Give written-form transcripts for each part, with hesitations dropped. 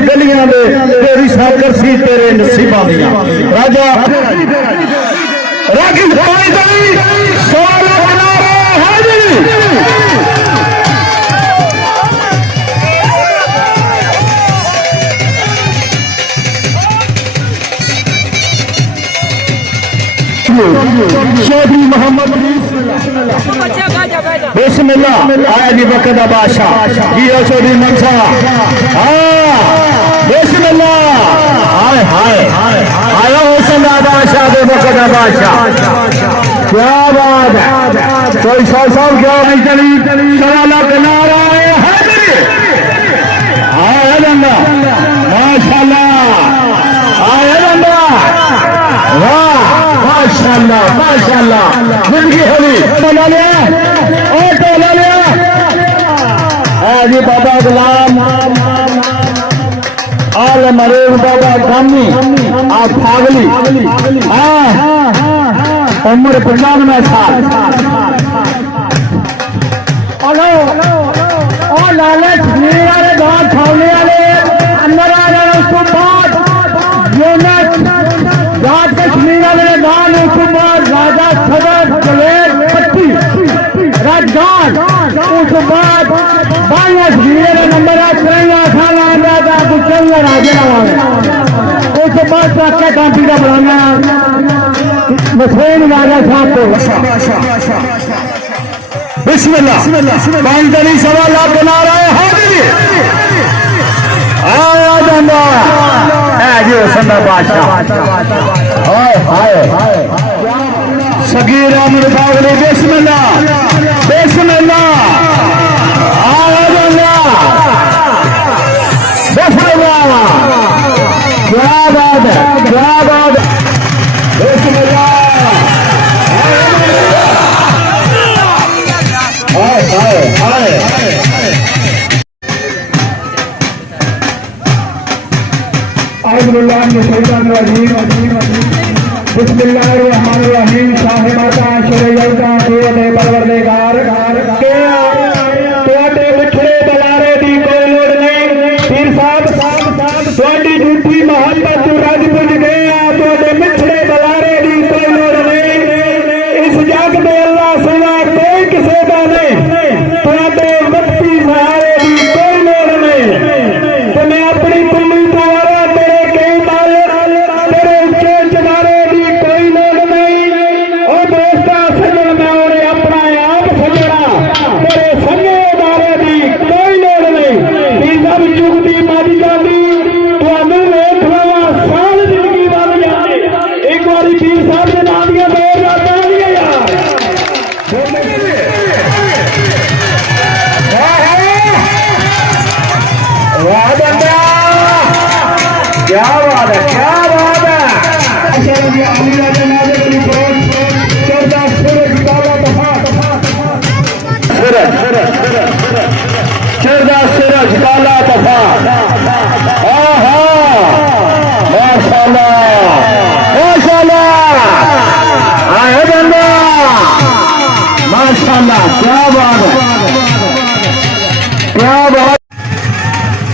गलियां दे तेरी साकर सी तेरे नसीबा दियां राजा रागी फायदाई सोला नारा हाजिरी चौधरी मोहम्मद बिस्मिल्लाह आया जी वक्त का बादशाह जी चौधरी मनसा बिस्मिल्लाह हाय हाय आया हुसैन बादशाह दे वक्त का बादशाह क्या बात है कोई सौ क्या नहीं चली सलाला किनारा आया बंदा माशाल्लाह आया बंदा वाह माशाल्लाह माशाल्लाह जिंदगी होली टोला लिया ओ टोला लिया जी बाबा गुलाम आल मरेज बाबा गामी आप फागली उम्र 95 साल लाले वाले गांव छावने वाले अंदर आ जाए उसको बाद राज कश्मीर वाले गांव उसको बाद राजा सदर जलेब पट्टी राजगान उस बाद बाईस वीरे नंबर साल आंदा कुछ राजे उस बाद चाचा कांटी का बुलाना मसैन राजा साहब को बिस्मिल्लाह पांचली सवा लाख बना रहे हाजिरी आया बंदा है जी हुसैन बादशाह हाय हाय सगीर अमर बावली बिस्मिल्लाह बिस्मिल्लाह आया बंदा बिस्मिल्लाह क्या बात है क्या बात है बिस्मिल्लाह बिस्मिल्लाहिर्रहमानिर्रहीम शाहे माता शरयता तेरे परवरदिगार ਤੁਹਾਡੇ ਮਿੱਠੜੇ ਬਲਾਰੇ ਦੀ ਕੋਈ ਲੋੜ ਨਹੀਂ ਪੀਰ ਸਾਹਿਬ ਤੁਹਾਡੀ ਝੂਠੀ ਮੁਹੱਬਤ ਨੂੰ ਰੱਜ ਪੁੱਜ ਗਏ ਆ ਤੁਹਾਡੇ ਮਿੱਠੜੇ ਬਲਾਰੇ ਦੀ ਕੋਈ ਲੋੜ ਨਹੀਂ ਇਸ ਜੱਗ ਦੇ ਅੱਲਾਹ ਸਿਵਾ ਕੋਈ ਕਿਸੇ ਦਾ ਨਹੀਂ ਤੁਹਾਡੇ ਵਕਤੀ ਸਹਾਰੇ ਦੀ ਕੋਈ ਲੋੜ ਨਹੀਂ ਤੇ ਮੈਂ ਆਪਣੀ ਕੁੱਲੀ ਤੋਂ ਵਾਲਾ ਤੇਰੇ ਕਈ ਮਾਲ ਤੇਰੇ ਉੱਚੇ ਚਨਾਰੇ ਦੀ ਕੋਈ ਲੋੜ ਨਹੀਂ ਉਹ ਦੋਸਤਾ ਸਜਣ ਮੈਂ ਉਹਨੇ ਆਪਣਾ ਆਪ ਸਜਣਾ ਤੇਰੇ ਸੰਗੇ ਮਾਰੇ ਦੀ ਕੋਈ ਲੋੜ ਨਹੀਂ ਤੀ ਸਭ ਚੁਗਦੀ ਮੱਝ ਜਾਂਦੀ ਤੁਹਾਨੂੰ ਵੇਖ ਲਵਾਂ ਸਾਲ ਜ਼ਿੰਦਗੀ ਬਣ ਜਾਂਦੀ ਇੱਕ ਵਾਰੀ ਪੀਰ ਸਾਹਿਬ ਦੇ ਨਾਂ ਦੀਆਂ ਦੋ ਰਾਤਾਂ ਦੀਆਂ ਯਾਰ वाह बंदा क्या बात है क्या बात है सूरज काला तफा माशाल्लाह माशाल्लाह आए बंदा माशाल्लाह क्या बात है क्या बात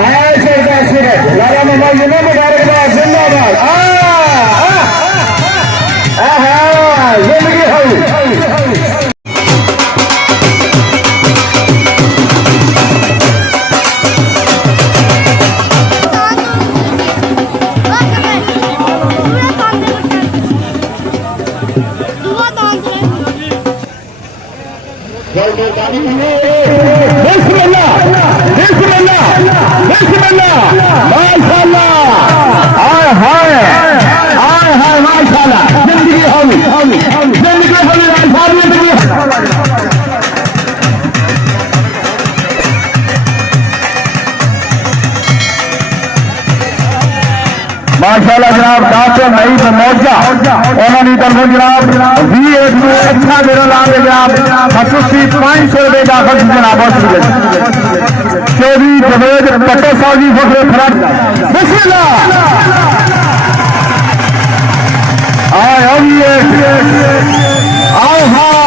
ऐसे कैसे लाला मोहम्मद जुनैद मुबारकबाद जिंदाबाद जिंदगी हो बिस्मिल्लाह बिस्मिल्लाह बिस्मिल्लाह माशाल्लाह हाय हाय हाय हाय माशाल्लाह जिंदगी होगी जिंदगी होगी माशाल्लाह जनाब डॉक्टर नई मौजा उन्होंने तरफों जनाब भी एक अच्छा मेरा लाभ है जनाब खसूसी 500 रुपए का खर्च जनाब चौधरी जवेद पट्टे साहब जी फखरे फराज बिस्मिल्लाह आओ हाँ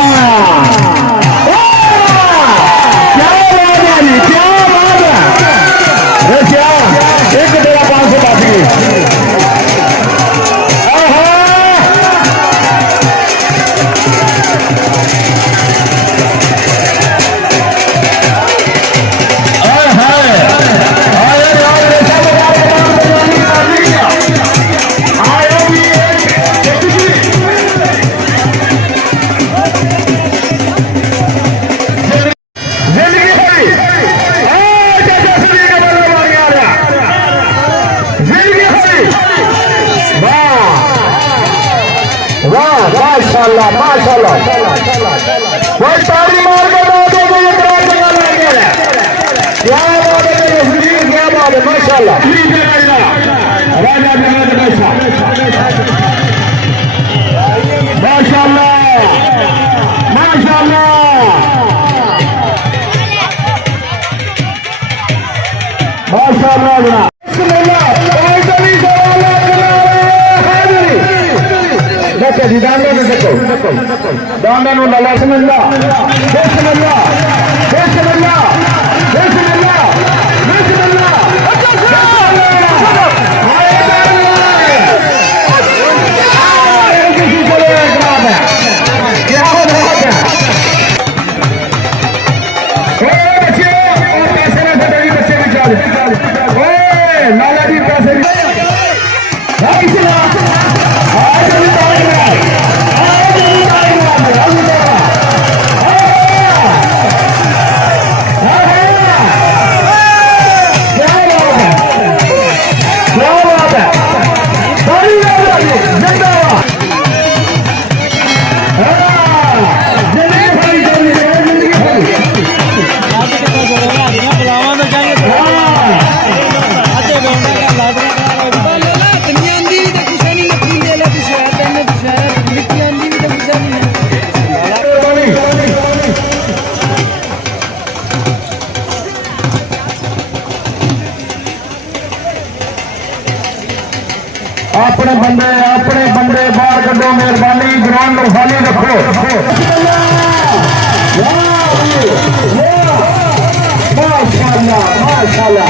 एक तेरा 500 बाकी माशाल्लाह माशाल्लाह कोई ताली मार के दो तो ये करा चंगा लग गया क्या बात है यकीन क्या बात है माशाल्लाह राजा जगत बैठा माशाल्लाह माशाल्लाह माशाल्लाह जनाब जी दांडे में देखो दांडे नो लला समझला बिस्मिल्लाह बिस्मिल्लाह बिस्मिल्लाह बिस्मिल्लाह क्या हो रहा है बच्चे पैसे ना फटे बच्चे भी चल लाला जी पैसे अपने बंदे बाहर करो मेहरबानी ग्राउंड में खाली रखो माशाल्लाह माशाल्लाह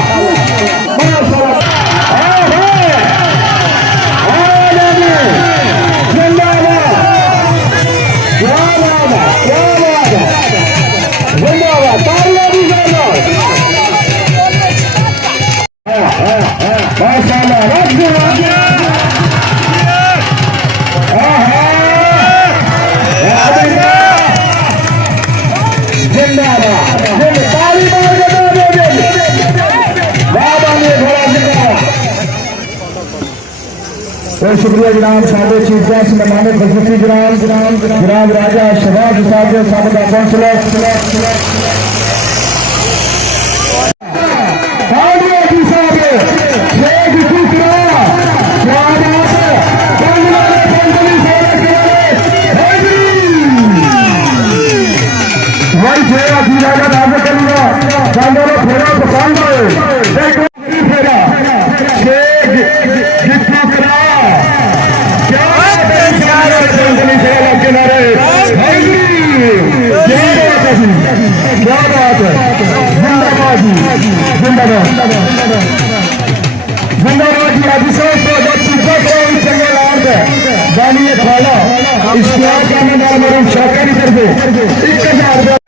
बहुत शुक्रिया जनाब साढ़े चीफ गेस्ट मेहमान खसूसी जनाब राजा शहबाज साहब साबिका कौंसलर क्या बात है जिंदाबाद जिंदाबाद जी अभिषेक चंगे लाभ है जानिए खाला इश्तियार करने वाला मेरे शौक नहीं करते 1000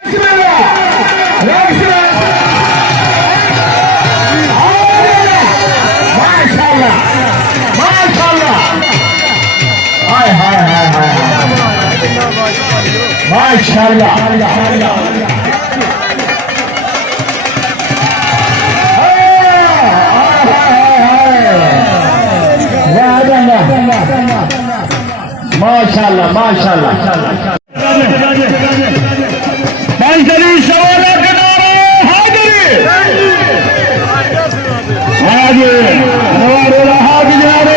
माशाल्लाह माशाल्लाह माशाल्लाह हाजिरी सवाला के नारे हाजिरी हाजिरी हमारे